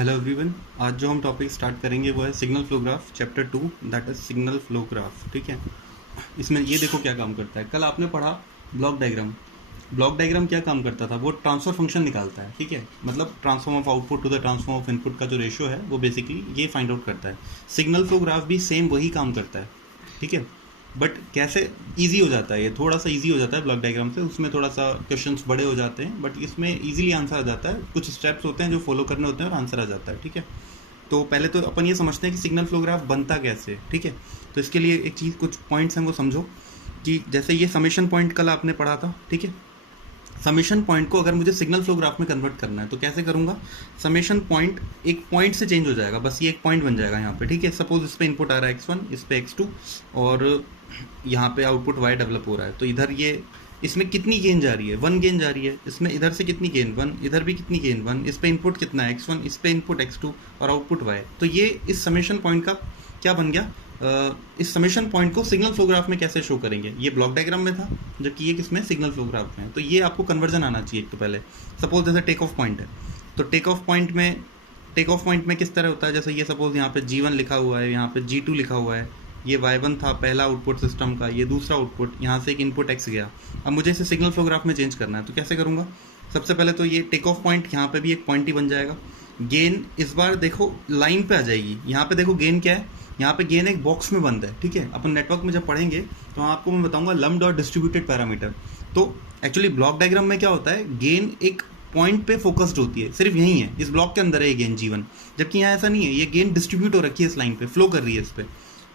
Hello everyone. आज जो हम टॉपिक स्टार्ट करेंगे वो है signal flow graph chapter 2, that is signal flow graph. ठीक है, इसमें ये देखो क्या काम करता है। कल आपने पढ़ा ब्लॉक डायग्राम। ब्लॉक डायग्राम क्या काम करता था, वो ट्रांसफर फंक्शन निकालता है। ठीक है, मतलब transform of output to the transform of input का जो रेशियो है वो बेसिकली ये फाइंड आउट करता है। सिग्नल फ्लो ग्राफ भी सेम वही काम करता है। ठीक है, बट कैसे इजी हो जाता है, ये थोड़ा सा इजी हो जाता है ब्लॉक डायग्राम से। उसमें थोड़ा सा क्वेश्चंस बड़े हो जाते हैं, बट इसमें इजीली आंसर आ जाता है। कुछ स्टेप्स होते हैं जो फॉलो करने होते हैं और आंसर आ जाता है। ठीक है, तो पहले तो अपन ये समझते हैं कि सिग्नल फ्लो ग्राफ बनता कैसे। ठीक है, तो इसके लिए एक चीज़, कुछ पॉइंट्स हैं वो समझो कि जैसे ये समेशन पॉइंट कल आपने पढ़ा था। ठीक है, समेशन पॉइंट को अगर मुझे सिग्नल फ्लो ग्राफ में कन्वर्ट करना है तो कैसे करूंगा। समेशन पॉइंट एक पॉइंट से चेंज हो जाएगा, बस ये एक पॉइंट बन जाएगा यहाँ पे। ठीक है, सपोज इस पे इनपुट आ रहा है x1, इस पे x2 और यहाँ पे आउटपुट y डेवलप हो रहा है। तो इधर ये, इसमें कितनी गेन जा रही है, 1 गेन जा रही है। इसमें इधर से कितनी गेन, 1, इधर भी कितनी गेन, 1। इस पे इनपुट कितना है x1, इस पे इनपुट x2 और आउटपुट y। तो ये इस समेशन पॉइंट का क्या बन गया। इस समेशन पॉइंट को सिग्नल फ्लो ग्राफ में कैसे शो करेंगे। ये ब्लॉक डायग्राम में था, जबकि ये किसमें, सिग्नल फ्लो ग्राफ में है। तो ये आपको कन्वर्जन आना चाहिए एक तो पहले। सपोज जैसे टेक ऑफ पॉइंट है, तो टेक ऑफ पॉइंट में किस तरह होता है। जैसे ये सपोज यहाँ पे G1 लिखा हुआ है, यहाँ पे G2 लिखा हुआ है। ये Y1 था पहला आउटपुट सिस्टम का, ये दूसरा आउटपुट, यहाँ से एक इनपुट x गया। अब मुझे इसे सिग्नल फ्लो ग्राफ में चेंज करना है, तो कैसे करूँगा। सबसे पहले तो ये टेक ऑफ पॉइंट, यहाँ पे भी एक पॉइंट ही बन जाएगा। गेन इस बार देखो लाइन पे आ जाएगी। यहाँ पे देखो गेन क्या है, यहाँ पे गेन एक बॉक्स में बंद है। ठीक है, अपन नेटवर्क में जब पढ़ेंगे तो आपको मैं बताऊंगा लम्प्ड और डिस्ट्रीब्यूटेड पैरामीटर। तो एक्चुअली ब्लॉक डायग्राम में क्या होता है, गेन एक पॉइंट पे फोकस्ड होती है, सिर्फ यही है, इस ब्लॉक के अंदर है ये गेन G1। जबकि यहाँ ऐसा नहीं है, ये गेन डिस्ट्रीब्यूट हो रखी है, इस लाइन पे फ्लो कर रही है इस पे।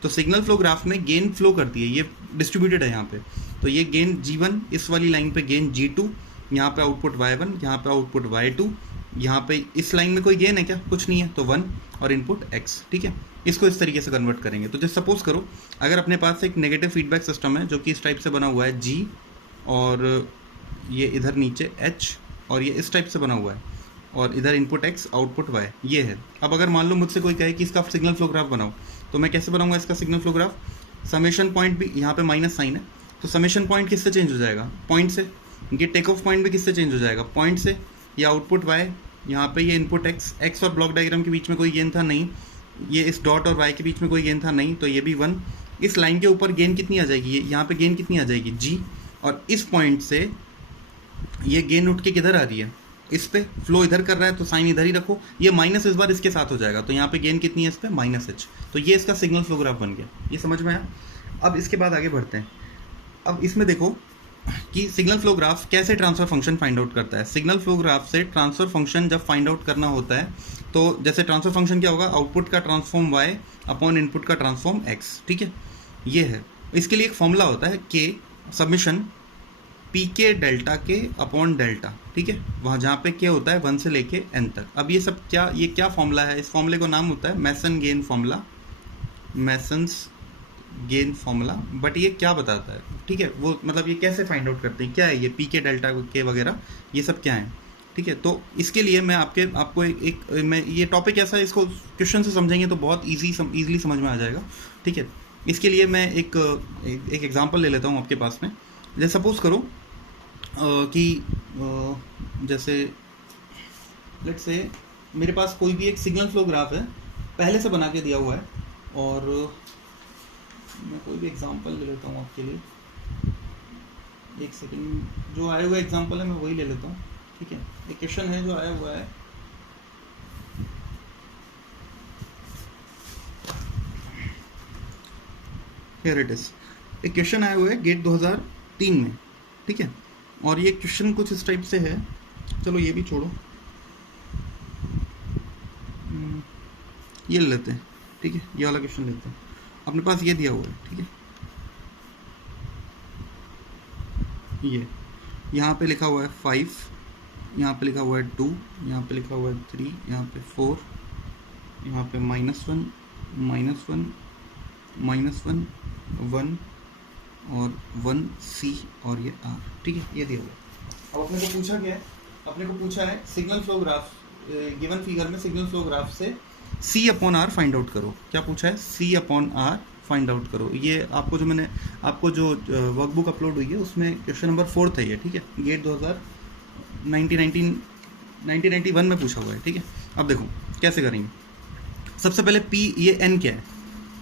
तो सिग्नल फ्लो ग्राफ में गेन फ्लो करती है, ये डिस्ट्रीब्यूटेड है यहाँ पे। तो ये गेन G1, इस वाली लाइन पे गेन G2, यहाँ पे आउटपुट Y1, यहाँ पे आउटपुट Y2, यहाँ पे इस लाइन में कोई गेन है क्या, कुछ नहीं है, तो 1 और इनपुट x। ठीक है, इसको इस तरीके से कन्वर्ट करेंगे। तो जैसे सपोज करो अगर अपने पास एक नेगेटिव फीडबैक सिस्टम है जो कि इस टाइप से बना हुआ है G, और ये इधर नीचे H, और ये इस टाइप से बना हुआ है, और इधर इनपुट x आउटपुट y ये है। अब अगर मान लो मुझसे कोई कहे कि इसका सिग्नल फ्लो ग्राफ बनाओ, तो मैं कैसे बनाऊंगा इसका signal flow graph. Summation point भी यहाँ पे माइनस साइन है, तो समेशन पॉइंट किससे चेंज हो जाएगा, पॉइंट से। ये टेक ऑफ पॉइंट भी किससे चेंज हो जाएगा, पॉइंट से। ये आउटपुट y, यहाँ पे ये इनपुट x और ब्लॉक डायग्राम के बीच में कोई गेन था नहीं, ये इस डॉट और y के बीच में कोई गेन था नहीं, तो ये भी 1। इस लाइन के ऊपर गेन कितनी आ जाएगी, ये यहाँ पे गेन कितनी आ जाएगी G, और इस पॉइंट से ये गेन उठ के किधर आ रही है, इस पे फ्लो इधर कर रहा है, तो साइन इधर ही रखो। ये माइनस इस बार इसके साथ हो जाएगा, तो यहाँ पे गेन कितनी है इस पे, -h। तो ये इसका सिग्नल फ्लो ग्राफ बन गया। ये समझ में आया। अब इसके बाद आगे बढ़ते हैं। अब इसमें देखो कि सिग्नल फ्लो ग्राफ कैसे ट्रांसफर फंक्शन फाइंड आउट करता है। सिग्नल फ्लो ग्राफ से ट्रांसफर फंक्शन जब फाइंड आउट करना होता है, तो जैसे ट्रांसफर फंक्शन क्या होगा, आउटपुट का ट्रांसफॉर्म y अपॉन इनपुट का ट्रांसफॉर्म x। ठीक है, ये है। इसके लिए एक फॉर्मूला होता है k submission pk delta k upon delta. ठीक है, वहाँ जहाँ पे k होता है 1 से लेके n तक। अब ये सब क्या, ये क्या फॉर्मूला है, इस फॉर्मूले को नाम होता है Mason gain formula, Mason's gain formula. But ये क्या बताता है, ठीक है, वो मतलब ये कैसे फाइंड आउट करते हैं, क्या है ये pk डेल्टा k वगैरह, ये सब क्या है। ठीक है, तो इसके लिए मैं आपको मैं ये टॉपिक ऐसा है, इसको क्वेश्चन से समझेंगे तो बहुत ईजिली समझ में आ जाएगा। ठीक है, इसके लिए मैं एक एग्जांपल ले लेता हूँ आपके पास में। जैसे सपोज करो कि जैसे लेट्स से मेरे पास कोई भी एक सिग्नल फ्लो ग्राफ है, पहले से बना के दिया हुआ है, और मैं कोई भी एग्जांपल ले लेता हूँ आपके लिए। एक सेकंड, जो आया हुआ एग्जांपल है मैं वही ले लेता हूँ। ठीक है, एक क्वेश्चन है जो आया हुआ है, हियर इट इज। एक क्वेश्चन आया हुआ है गेट 2003 में। ठीक है, और ये क्वेश्चन कुछ इस टाइप से है, चलो ये भी छोड़ो, ये ले लेते हैं। ठीक है, ये वाला क्वेश्चन लेते हैं। अपने पास ये दिया हुआ है। ठीक है, ये यहाँ पे लिखा हुआ है 5, यहाँ पे लिखा हुआ है 2, यहाँ पे लिखा हुआ है 3, यहाँ पे 4, यहाँ पे -1, -1, -1, 1 और 1C और ये R। ठीक है, ये दिया हुआ है। अब अपने को पूछा गया है, अपने को पूछा है signal flow graph, given figure में सिग्नल फ्लो ग्राफ से C upon R find out करो। क्या पूछा है, C upon R find out करो। ये आपको जो मैंने आपको जो वर्कबुक अपलोड हुई है उसमें क्वेश्चन नंबर 4 है ये। ठीक है, गेट 1991 में पूछा हुआ है। ठीक है, अब देखो कैसे करेंगे? सबसे पहले P, ये N क्या है?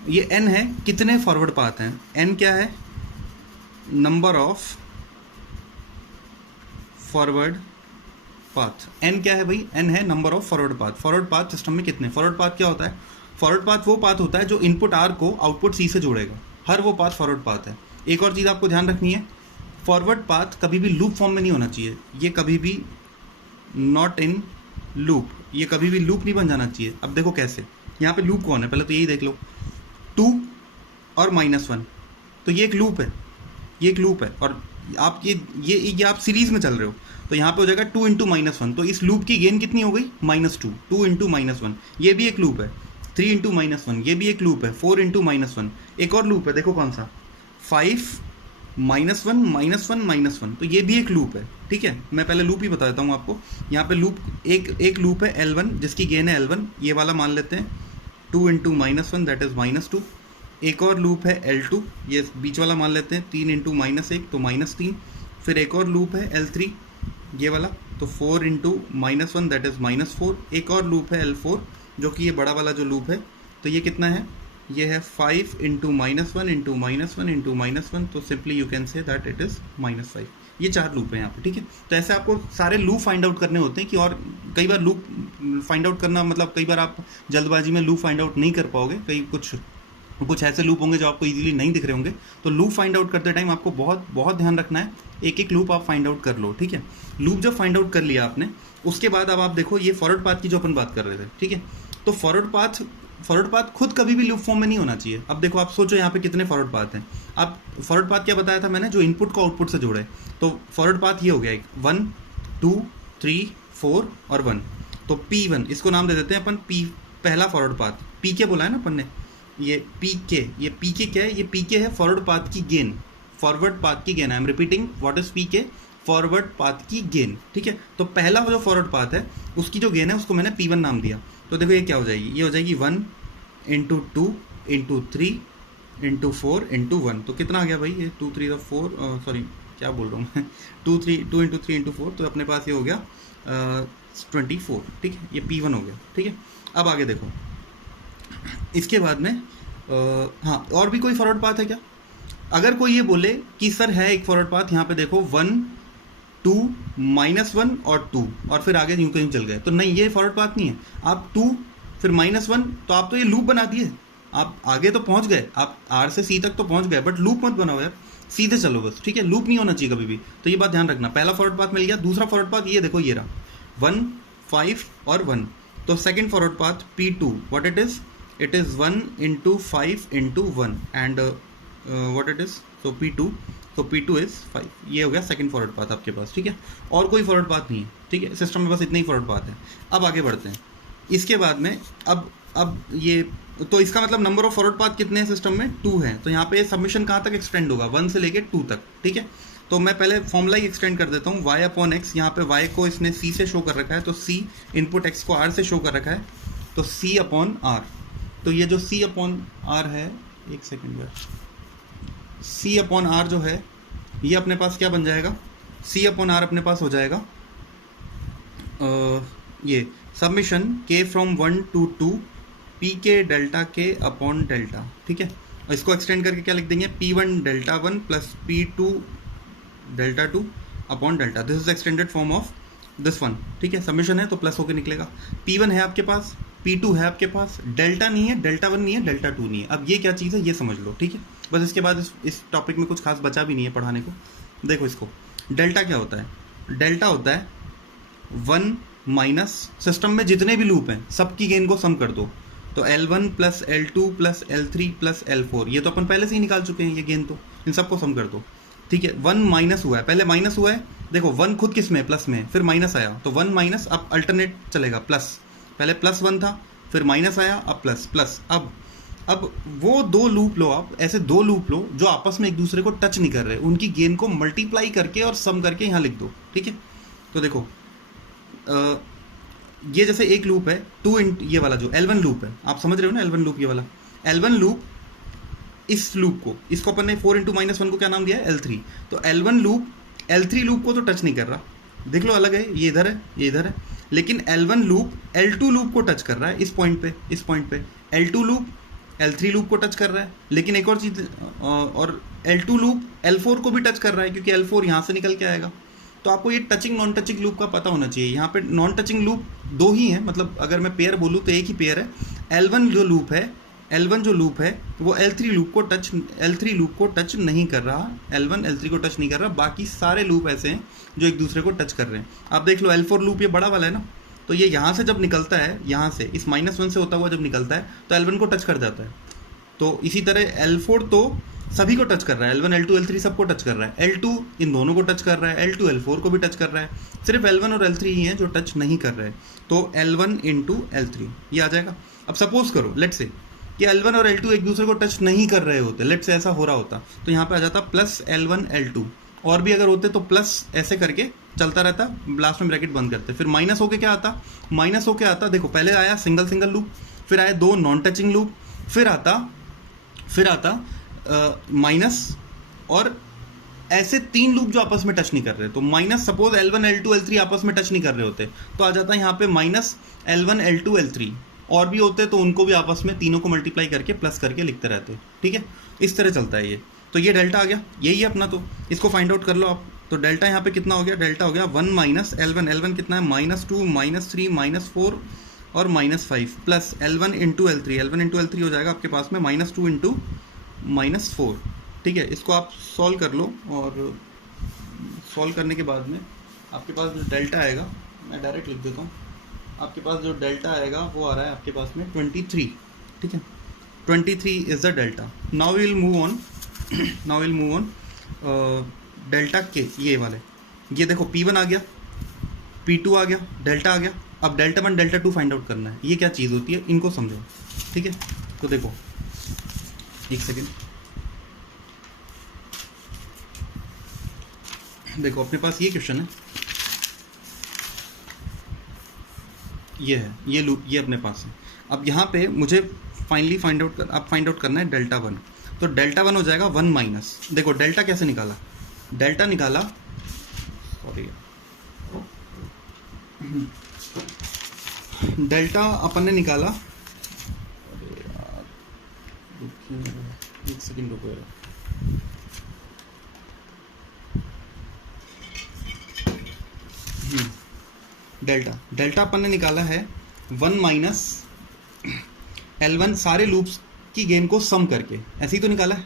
ये N है कितने फॉरवर्ड पाथ हैं। N क्या है? Number of forward path. N क्या है भाई? N है number of forward path. Forward path system में कितने? फॉरवर्ड पाथ क्या होता है? फॉरवर्ड पाथ वो पाथ होता है जो इनपुट R को आउटपुट C से जोड़ेगा। हर वो पाथ फॉरवर्ड पाथ है। एक और चीज़ आपको ध्यान रखनी है, फॉरवर्ड पाथ कभी भी लूप फॉर्म में नहीं होना चाहिए। ये कभी भी नॉट इन लूप, ये कभी भी लूप नहीं बन जाना चाहिए। अब देखो कैसे, यहाँ पे लूप कौन है पहले तो यही देख लो, 2 और -1, तो ये एक लूप है, ये एक लूप है। और आप ये आप सीरीज में चल रहे हो, तो यहाँ पे हो जाएगा 2 इंटू -1, तो इस लूप की गेन कितनी हो गई? -2, 2 इंटू -1, ये भी एक लूप है। 3 इंटू -1, ये भी एक लूप है। 4 इंटू -1, एक और लूप है, देखो कौन सा, 5 -1 -1 -1, तो ये भी एक लूप है। ठीक है, मैं पहले लूप ही बता देता हूँ आपको। यहाँ पे लूप एक लूप है L1 जिसकी गेन है L1, ये वाला मान लेते हैं 2 इंटू -1 दैट इज -2। एक और लूप है L2, ये बीच वाला मान लेते हैं 3 इंटू -1 तो -3। फिर एक और लूप है L3 ये वाला, तो 4 इंटू -1 दैट इज -4। एक और लूप है L4 जो कि ये बड़ा वाला जो लूप है, तो ये कितना है? ये है 5 इंटू -1 इंटू -1 इंटू -1, तो simply you can say that it is -5। ये 4 लूप है यहाँ पे। ठीक है, तो ऐसे आपको सारे लूप फाइंड आउट करने होते हैं कि, और कई बार लूप फाइंड आउट करना मतलब कई बार आप जल्दबाजी में लूप फाइंड आउट नहीं कर पाओगे, कई कुछ ऐसे लूप होंगे जो आपको इजीली नहीं दिख रहे होंगे। तो लूप फाइंड आउट करते टाइम आपको बहुत बहुत ध्यान रखना है, एक एक लूप आप फाइंड आउट कर लो। ठीक है, लूप जब फाइंड आउट कर लिया आपने, उसके बाद अब आप देखो ये फॉरवर्ड पाथ की जो अपन बात कर रहे थे। ठीक है, तो फॉरवर्ड पाथ खुद कभी भी लूप फॉर्म में नहीं होना चाहिए। अब देखो आप सोचो यहाँ पे कितने फॉरवर्ड पाथ हैं। अब फॉरवर्ड पाथ क्या बताया था मैंने, जो इनपुट को आउटपुट से जोड़े, तो फॉरवर्ड पाथ ये हो गया एक 1 2 3 4 और 1, तो P1 इसको नाम दे देते हैं अपन, P पहला फॉरवर्ड पाथ। P के बोला है ना अपन ने, ये PK, ये PK क्या है? ये PK है फॉरवर्ड पाथ की गेन, फॉरवर्ड पाथ की gain. I am repeating, what is PK? Forward path की गेन। ठीक है, तो पहला जो फॉरवर्ड पाथ है उसकी जो गेन है उसको मैंने P1 नाम दिया। तो देखो ये क्या हो जाएगी, ये हो जाएगी 1 इंटू 2 इंटू 3 इंटू 4 इंटू 1, तो कितना आ गया भाई? ये 2 3 4, सॉरी क्या बोल रहा हूँ मैं, 2 इंटू 3 इंटू 4, तो अपने पास ये हो गया 24। ठीक है, ये P1 हो गया। ठीक है, अब आगे देखो, इसके बाद में हाँ और भी कोई फॉरवर्ड पाथ है क्या? अगर कोई ये बोले कि सर है एक फॉरवर्ड पाथ, यहाँ पे देखो 1 2 -1 और 2 और फिर आगे यूं कहीं चल गए, तो नहीं, ये फॉरवर्ड पाथ नहीं है। आप 2 फिर -1, तो आप तो ये लूप बना दिए, आप आगे तो पहुंच गए, आप R से C तक तो पहुंच गए, बट लूप मत बनाओ यार, सीधे चलो बस। ठीक है, लूप नहीं होना चाहिए कभी भी, तो ये बात ध्यान रखना। पहला फॉरवर्ड पाथ मिल गया। दूसरा फॉरवर्ड पाथ ये देखो, ये रहा 1 5 और 1, तो second forward path P2, what it is? It is 1 into 5 into 1 and what it is? So P2, तो P2 इज 5। ये हो गया सेकंड फॉरवर्ड पाथ आपके पास। ठीक है, और कोई फॉरवर्ड पाथ नहीं है। ठीक है, सिस्टम में बस इतने ही फॉरवर्ड पाथ है। अब आगे बढ़ते हैं। इसके बाद में अब ये, तो इसका मतलब नंबर ऑफ फॉरवर्ड पाथ कितने हैं सिस्टम में? 2 हैं। तो यहाँ पे सबमिशन कहाँ तक एक्सटेंड होगा? 1 से लेके 2 तक। ठीक है, तो मैं पहले फॉर्मूला ही एक्सटेंड कर देता हूँ, y अपॉन एक्स। यहाँ पे y को इसने c से शो कर रखा है, तो c इनपुट x को r से शो कर रखा है, तो c अपॉन r। तो ये जो c अपॉन r है, एक सेकेंड यार, c अपॉन r जो है ये अपने पास क्या बन जाएगा? c अपॉन r अपने पास हो जाएगा ये submission k from 1 to 2 pk delta k upon delta. ठीक है, और इसको एक्सटेंड करके क्या लिख देंगे? p1 delta 1 plus p2 delta 2 upon delta. This is extended form of this one. ठीक है, सबमिशन है तो प्लस होकर निकलेगा। p1 है आपके पास, p2 है आपके पास, डेल्टा नहीं है, डेल्टा 1 नहीं है, डेल्टा 2 नहीं है। अब ये क्या चीज़ है ये समझ लो। ठीक है, बस इसके बाद इस टॉपिक में कुछ खास बचा भी नहीं है पढ़ाने को। देखो इसको, डेल्टा क्या होता है? डेल्टा होता है 1 माइनस सिस्टम में जितने भी लूप हैं सबकी गेन को सम कर दो, तो L1 plus L2 plus L3 plus L4, ये तो अपन पहले से ही निकाल चुके हैं ये गेन, तो इन सबको सम कर दो। ठीक है, 1 माइनस हुआ है, पहले माइनस हुआ है, देखो 1 खुद किस में? प्लस में, फिर माइनस आया, तो 1 माइनस, अब अल्टरनेट चलेगा प्लस, पहले +1 था, फिर माइनस आया, अब प्लस प्लस। अब वो 2 लूप लो, आप ऐसे 2 लूप लो जो आपस में एक दूसरे को टच नहीं कर रहे, उनकी गेन को मल्टीप्लाई करके और सम करके यहाँ लिख दो। ठीक है, तो देखो ये जैसे एक लूप है 2 ये वाला जो L1 लूप है, आप समझ रहे हो ना? L1 लूप, ये वाला L1 लूप, इस लूप को, इसको अपन ने 4 इंटू -1 को क्या नाम दिया है? L3। तो L1 लूप L3 लूप को तो टच नहीं कर रहा, देख लो अलग है, ये इधर है, ये इधर है, लेकिन L1 लूप L2 लूप को टच कर रहा है इस पॉइंट पे L2 लूप L3 लूप को टच कर रहा है, लेकिन एक और चीज़, और L2 लूप L4 को भी टच कर रहा है क्योंकि L4 यहाँ से निकल के आएगा। तो आपको ये टचिंग नॉन टचिंग लूप का पता होना चाहिए। यहाँ पे नॉन टचिंग लूप दो ही हैं, मतलब अगर मैं पेयर बोलूँ तो एक ही पेयर है। L1 जो लूप है वो L3 लूप को टच नहीं कर रहा, L1 L3 को टच नहीं कर रहा, बाकी सारे लूप ऐसे हैं जो एक दूसरे को टच कर रहे हैं। आप देख लो L4 लूप ये बड़ा वाला है ना, तो ये यहाँ से जब निकलता है, यहाँ से इस -1 से होता हुआ जब निकलता है तो L1 को टच कर जाता है। तो इसी तरह L4 तो सभी को टच कर रहा है, L1 L2 L3 सबको टच कर रहा है, L2 इन दोनों को टच कर रहा है, L2 L4 को भी टच कर रहा है, सिर्फ L1 और L3 ही हैं जो टच नहीं कर रहे हैं। तो L1 इंटू L3 ये आ जाएगा। अब सपोज करो लेट्स से कि L1 और L2 एक दूसरे को टच नहीं कर रहे होते, लेट्स से ऐसा हो रहा होता, तो यहाँ पे आ जाता प्लस L1 L2, और भी अगर होते तो प्लस ऐसे करके चलता रहता, लास्ट में ब्रैकेट बंद करते, फिर माइनस होके क्या आता, देखो पहले आया सिंगल लूप, फिर आए दो नॉन टचिंग लूप, फिर आता माइनस, और ऐसे तीन लूप जो आपस में टच नहीं कर रहे। तो minus suppose L1 L2 L3 आपस में टच नहीं कर रहे होते तो आ जाता है यहाँ पे माइनस L1 L2 L3, और भी होते तो उनको भी आपस में तीनों को मल्टीप्लाई करके प्लस करके लिखते रहते। ठीक है, इस तरह चलता है ये। तो ये डेल्टा आ गया, यही है अपना, तो इसको फाइंड आउट कर लो आप। तो डेल्टा यहाँ पे कितना हो गया, डेल्टा हो गया 1 माइनस L1 कितना है, -2 -3 -4 और -5 प्लस L1 इंटू L3 हो जाएगा आपके पास में -2 इंटू -4। ठीक है, इसको आप सॉल्व कर लो, और सॉल्व करने के बाद में आपके पास जो डेल्टा आएगा, मैं डायरेक्ट लिख देता हूँ, आपके पास जो डेल्टा आएगा वो आ रहा है आपके पास में 23। ठीक है, 23 is the delta. Now will move on delta के, ये वाले, ये देखो P1 आ गया, P2 आ गया, डेल्टा आ गया। अब डेल्टा 1 डेल्टा 2 फाइंड आउट करना है, ये क्या चीज़ होती है इनको समझो। ठीक है, तो देखो एक सेकेंड, देखो अपने पास ये क्वेश्चन है, ये है, ये लूप ये अपने पास है। अब यहाँ पे मुझे फाइनली फाइंड आउट करना है डेल्टा 1। तो डेल्टा 1 हो जाएगा 1 माइनस, देखो डेल्टा कैसे निकाला, डेल्टा अपन ने निकाला, एक सेकंड रुको, डेल्टा अपन ने निकाला है 1 माइनस L1 सारे लूप्स की गेन को सम करके, ऐसे ही तो निकाला है।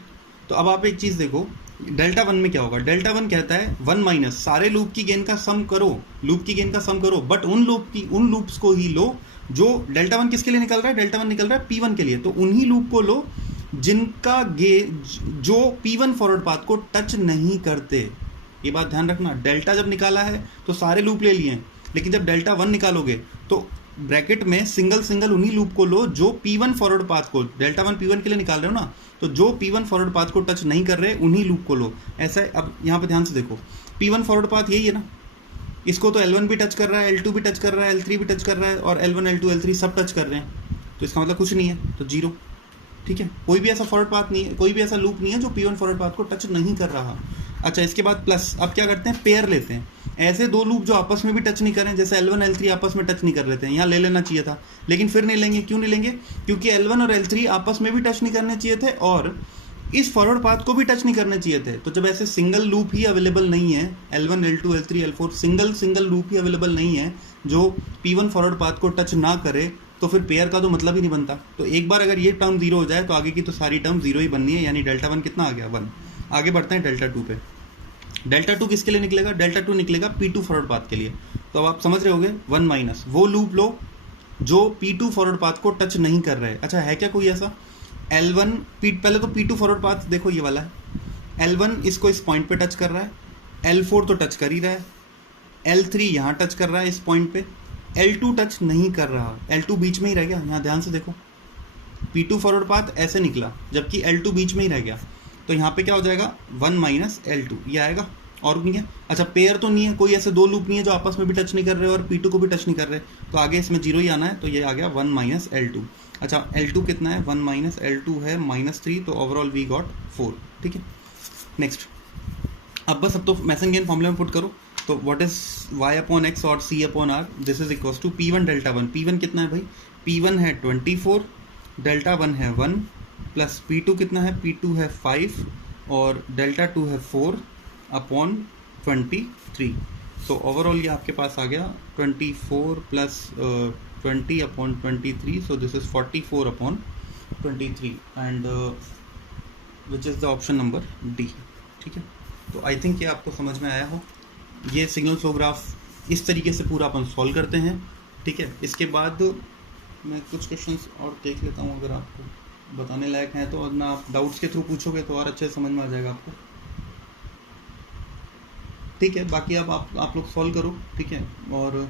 तो अब आप एक चीज़ देखो, डेल्टा 1 में क्या होगा, डेल्टा 1 कहता है 1 माइनस सारे लूप की गेन का सम करो, बट उन लूप्स को ही लो जो डेल्टा 1 किसके लिए निकल रहा है, डेल्टा 1 निकल रहा है P1 के लिए, तो उन्हीं लूप को लो जिनका जो P1 फॉरवर्ड पाथ को टच नहीं करते। ये बात ध्यान रखना, डेल्टा जब निकाला है तो सारे लूप ले लिए हैं, लेकिन जब डेल्टा 1 निकालोगे तो ब्रैकेट में सिंगल उन्हीं लूप को लो जो P1 फॉरवर्ड पाथ को, डेल्टा 1 P1 के लिए निकाल रहे हो ना, तो जो P1 फॉरवर्ड पाथ को टच नहीं कर रहे उन्हीं लूप को लो। ऐसा है। अब यहाँ पे ध्यान से देखो, P1 फॉरवर्ड पाथ यही है ना, इसको तो L1 भी टच कर रहा है, L2 भी टच कर रहा है, L3 भी टच कर रहा है, और L1 L2 L3 सब टच कर रहे हैं, तो इसका मतलब कुछ नहीं है, तो 0। ठीक है, कोई भी ऐसा फॉरवर्ड पाथ नहीं है, कोई भी ऐसा लूप नहीं है जो P1 फॉरवर्ड पाथ को टच नहीं कर रहा। अच्छा, इसके बाद प्लस, अब क्या करते हैं, पेयर लेते हैं, ऐसे दो लूप जो आपस में भी टच नहीं करें, जैसे L1 L3 आपस में टच नहीं कर रहे थे, यहाँ ले लेना चाहिए था, लेकिन फिर नहीं लेंगे। क्यों नहीं लेंगे, क्योंकि L1 और L3 आपस में भी टच नहीं करने चाहिए थे और इस फॉरवर्ड पाथ को भी टच नहीं करने चाहिए थे। तो जब ऐसे सिंगल लूप ही अवेलेबल नहीं है, L1 L2 L3 L4 single loop ही अवेलेबल नहीं है जो P1 फॉरवर्ड पाथ को टच ना करे, तो फिर पेयर का तो मतलब ही नहीं बनता। तो एक बार अगर ये टर्म 0 हो जाए तो आगे की तो सारी टर्म 0 ही बननी है, यानी डेल्टा 1 कितना आ गया, 1। आगे बढ़ते हैं डेल्टा 2 पे। डेल्टा 2 किसके लिए निकलेगा, डेल्टा 2 निकलेगा P2 फॉरवर्ड पाथ के लिए। तो अब आप समझ रहे होगे, 1 माइनस वो लूप लो जो P2 फॉरवर्ड पाथ को टच नहीं कर रहे। अच्छा, है क्या कोई ऐसा, L1 पहले तो P2 फॉरवर्ड पाथ देखो ये वाला है, L1 इसको इस पॉइंट पे टच कर रहा है, L4 तो टच कर ही रहा है, L3 यहाँ टच कर रहा है इस पॉइंट पे, L2 टच नहीं कर रहा, L2 बीच में ही रह गया। यहाँ ध्यान से देखो, P2 फॉरवर्ड पाथ ऐसे निकला जबकि L2 बीच में ही रह गया, तो यहाँ पे क्या हो जाएगा, 1 माइनस L2 ये आएगा, और नहीं है। अच्छा, पेयर तो नहीं है, कोई ऐसे दो लूप नहीं है जो आपस में भी टच नहीं कर रहे और P2 को भी टच नहीं कर रहे, तो आगे इसमें 0 ही आना है, तो ये आ गया 1 माइनस L2। अच्छा, L2 कितना है, 1 माइनस L2 है -3, तो ओवरऑल वी गॉट 4। ठीक है, नेक्स्ट। अब बस अब तो मैसन गेन फॉर्मूला में पुट करो, तो what is y upon x और c upon r, this is equals to P1 delta 1। P1 कितना है भाई, P1 है 24, डेल्टा 1 है 1, प्लस P2 कितना है, P2 है 5 और डेल्टा 2 है 4 अपॉन 23। तो ओवरऑल ये आपके पास आ गया 24 plus 20 upon 23, so this is 44 upon 23 and which is the option number D. ठीक है, तो आई थिंक ये आपको समझ में आया हो। ये सिग्नल फ्लो ग्राफ इस तरीके से पूरा अपन सॉल्व करते हैं। ठीक है, इसके बाद मैं कुछ क्वेश्चंस और देख लेता हूँ, अगर आपको बताने लायक हैं तो, वरना आप डाउट्स के थ्रू पूछोगे तो और अच्छे से समझ में आ जाएगा आपको। ठीक है, बाकी अब आप लोग सॉल्व करो। ठीक है, और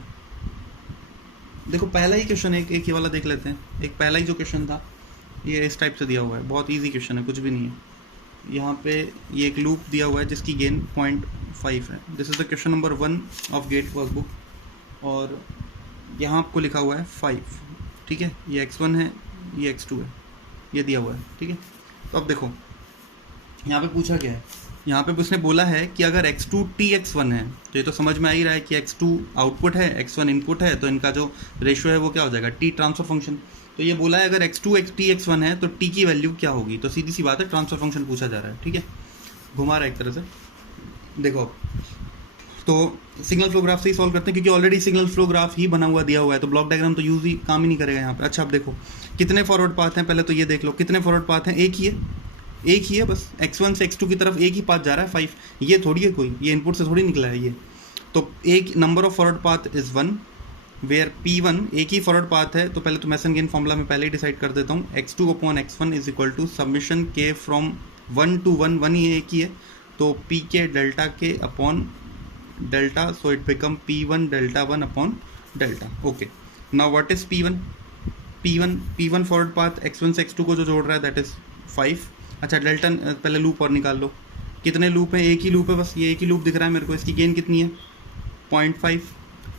देखो पहला ही क्वेश्चन एक ही वाला देख लेते हैं। एक पहला ही जो क्वेश्चन था ये इस टाइप से दिया हुआ है, बहुत इजी क्वेश्चन है, कुछ भी नहीं है। यहाँ पे ये एक लूप दिया हुआ है जिसकी गेन 0.5 है। This is the question number 1 of GATE workbook और यहाँ आपको लिखा हुआ है 5। ठीक है, ये x1 है, ये x2 है, ये दिया हुआ है। ठीक है, तो अब देखो यहाँ पे पूछा क्या है, यहाँ पे उसने बोला है कि अगर x2 tx1 है, तो ये तो समझ में आ ही रहा है कि x2 आउटपुट है, x1 इनपुट है, तो इनका जो रेशियो है वो क्या हो जाएगा, t ट्रांसफर फंक्शन। तो ये बोला है अगर x2 tx1 है तो t की वैल्यू क्या होगी, तो सीधी सी बात है ट्रांसफर फंक्शन पूछा जा रहा है। ठीक है, घुमा रहा है एक तरह से। देखो अब तो सिग्नल फ्लो ग्राफ से ही सॉल्व करते हैं, क्योंकि ऑलरेडी सिग्नल फ्लो ग्राफ ही बना हुआ दिया हुआ है, तो ब्लॉक डायग्राम तो यूज ही काम ही नहीं करेगा यहाँ पे। अच्छा अब देखो कितने फॉरवर्ड पाथ हैं, पहले तो ये देख लो कितने फॉरवर्ड पाथ हैं, एक ही है बस। x1 से x2 की तरफ एक ही पाथ जा रहा है 5, ये थोड़ी है कोई, ये इनपुट से थोड़ी निकला है ये। तो एक number of forward path is 1 where P1 एक ही फॉरवर्ड पाथ है। तो पहले तो मैसन गेन फॉर्मूला में पहले ही डिसाइड कर देता हूँ, x2 upon x1 is equal to summation k from 1 to 1, 1 ही एक ही है, तो p के डेल्टा के upon delta, so it become P1 delta 1 upon delta. Okay, now what is P1 forward path x1 से x2 को जो जोड़ रहा है दैट इज 5। अच्छा डेल्टा पहले लूप और निकाल लो, कितने लूप हैं, एक ही लूप है बस, ये एक ही लूप दिख रहा है मेरे को, इसकी गेन कितनी है 0.5।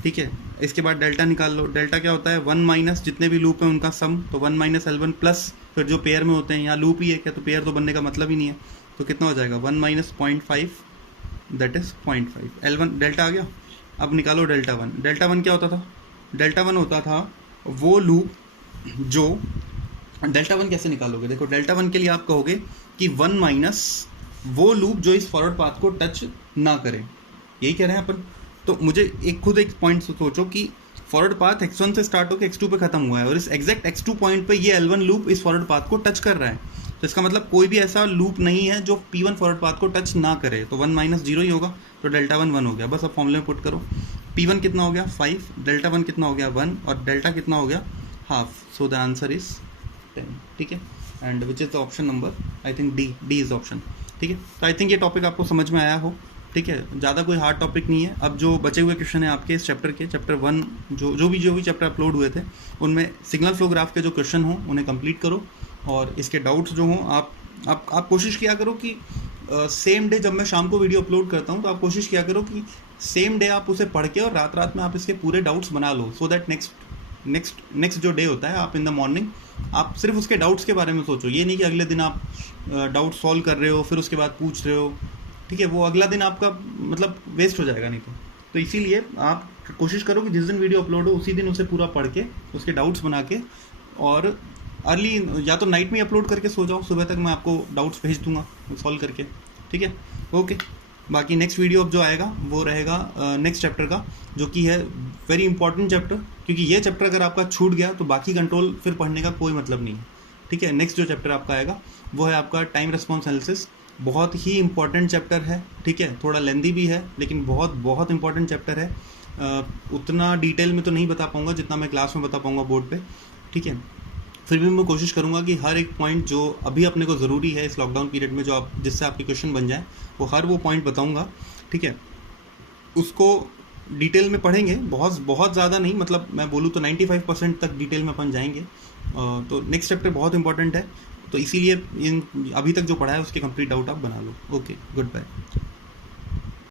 ठीक है, इसके बाद डेल्टा निकाल लो, डेल्टा क्या होता है 1 माइनस जितने भी लूप हैं उनका सम, तो 1 माइनस L1 प्लस फिर जो पेयर में होते हैं, यहाँ लूप ही है क्या, तो पेयर तो बनने का मतलब ही नहीं है, तो कितना हो जाएगा 1 minus 0.5 that is 0.5। L1 delta आ गया। अब निकालो डेल्टा 1। डेल्टा 1 क्या होता था, डेल्टा 1 होता था वो लूप जो, डेल्टा 1 कैसे निकालोगे, देखो डेल्टा 1 के लिए आप कहोगे कि 1 माइनस वो लूप जो इस फॉरवर्ड पाथ को टच ना करे, यही कह रहे हैं अपन। तो मुझे एक पॉइंट सोचो कि फॉरवर्ड पाथ x1 से स्टार्ट होकर x2 पे खत्म हुआ है और इस एग्जैक्ट x2 पॉइंट पे ये L1 लूप इस फॉरवर्ड पाथ को टच कर रहा है, तो इसका मतलब कोई भी ऐसा लूप नहीं है जो P1 फॉरवर्ड पाथ को टच ना करे, तो 1 माइनस 0 ही होगा, तो डेल्टा 1 हो गया। बस अब फॉर्मूले में पुट करो, P1 कितना हो गया 5, डेल्टा 1 कितना हो गया 1 और डेल्टा कितना हो गया half, so the answer is 10। ठीक है, and which is the option number, I think D is option. ठीक है, तो आई थिंक ये टॉपिक आपको समझ में आया हो। ठीक है, ज़्यादा कोई हार्ड टॉपिक नहीं है। अब जो बचे हुए क्वेश्चन है आपके इस चैप्टर के, चैप्टर 1 जो भी चैप्टर अपलोड हुए थे उनमें सिग्नल फ्लो ग्राफ के जो क्वेश्चन हों उन्हें कंप्लीट करो, और इसके डाउट्स जो हों आप कोशिश किया करो कि सेम डे जब मैं शाम को वीडियो अपलोड करता हूँ तो आप कोशिश किया करो कि सेम डे आप उसे पढ़ के और रात में आप इसके पूरे डाउट्स बना लो, सो दैट नेक्स्ट जो डे होता है आप इन द मॉर्निंग आप सिर्फ उसके डाउट्स के बारे में सोचो। ये नहीं कि अगले दिन आप डाउट सॉल्व कर रहे हो फिर उसके बाद पूछ रहे हो, ठीक है, वो अगला दिन आपका मतलब वेस्ट हो जाएगा नहीं तो इसीलिए आप कोशिश करो कि जिस दिन वीडियो अपलोड हो उसी दिन उसे पूरा पढ़ के उसके डाउट्स बना के और अर्ली या तो नाइट में अपलोड करके सो जाओ, सुबह तक मैं आपको डाउट्स भेज दूंगा सॉल्व करके। ठीक है, ओके। बाकी नेक्स्ट वीडियो अब जो आएगा वो रहेगा नेक्स्ट चैप्टर का, जो कि है वेरी इंपॉर्टेंट चैप्टर, क्योंकि ये चैप्टर अगर आपका छूट गया तो बाकी कंट्रोल फिर पढ़ने का कोई मतलब नहीं है। ठीक है, नेक्स्ट जो चैप्टर आपका आएगा वो है आपका टाइम रिस्पॉन्स एनालिसिस, बहुत ही इंपॉर्टेंट चैप्टर है। ठीक है, थोड़ा लेंदी भी है लेकिन बहुत इंपॉर्टेंट चैप्टर है। उतना डिटेल में तो नहीं बता पाऊंगा जितना मैं क्लास में बता पाऊंगा बोर्ड पे। ठीक है, फिर भी मैं कोशिश करूंगा कि हर एक पॉइंट जो अभी अपने को ज़रूरी है इस लॉकडाउन पीरियड में, जो आप जिससे आपके क्वेश्चन बन जाए, वो पॉइंट बताऊंगा। ठीक है, उसको डिटेल में पढ़ेंगे, बहुत ज़्यादा नहीं, मतलब मैं बोलूँ तो 95% तक डिटेल में अपन जाएंगे। तो नेक्स्ट चैप्टर बहुत इंपॉर्टेंट है, तो इसीलिए अभी तक जो पढ़ा है उसके कंप्लीट डाउट आप बना लो। Okay, good bye.